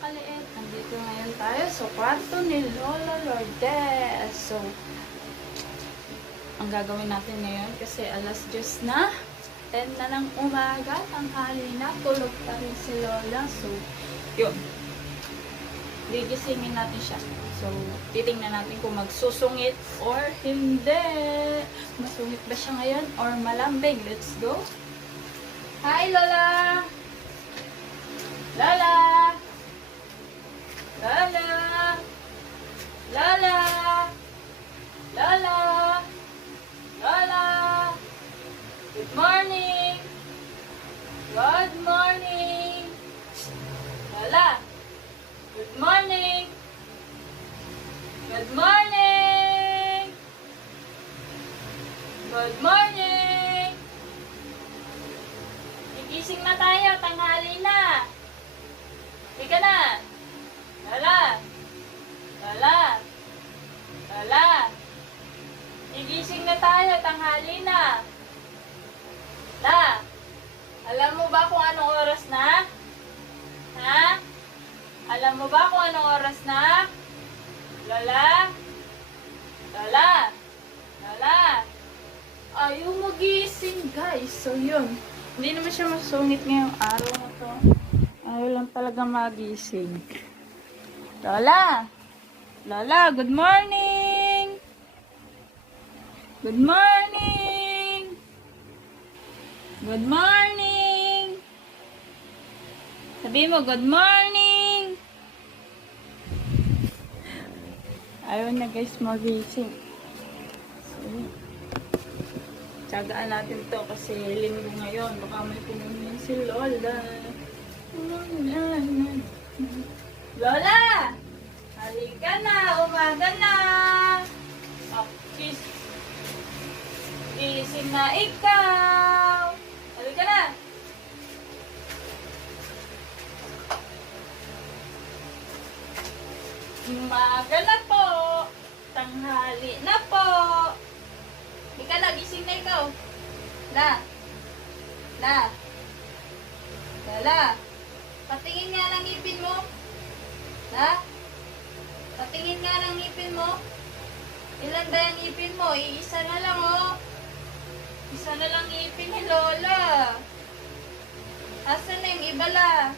kaliit, nandito ngayon tayo sa kwarto ni Lola Lourdes. So, ang gagawin natin ngayon kasi alas 10 na, 10 na ng umaga, tanghali na, tulog pa rin si Lola. So, yun. Gigisingin natin siya. So, titingnan natin kung magsusungit or hindi. Masungit ba siya ngayon or malambing? Let's go. Hi, Lola! Lola! Lola! Lola! Lola! Lola! Good morning! Good morning! Lola! Good morning! Good morning! Good morning! Gigising na tayo, tanghali na! Ika na! Lola! Lola! Lola! Gigising na tayo, tanghali na! La! Alam mo ba kung anong oras na? Ha? Alam mo ba kung anong oras na? Lola? Lola? Lola? Ayaw magising, guys. So, yun. Hindi naman siya masungit ngayong araw na to. Ayaw lang talaga magising. Lola! Lola, good morning! Good morning! Good morning! Sabi mo, good morning! Ayaw na guys magising. So, tsagaan natin to kasi linggo ngayon. Baka may pumunta si Lola. Lola! Halika na! Umaga na! Oh, kiss. Gising na ikaw! Halika na! Umaga na po! Tanghali na po! Ika na, gising na ikaw! Na! Na! Lala! Patingin nga ng ngipin mo! Na! Patingin nga ng ngipin mo! Ilan ba yung ngipin mo? Iisa na lang, oh! Isa na lang ngipin ni Lola! Asan na yung iba la?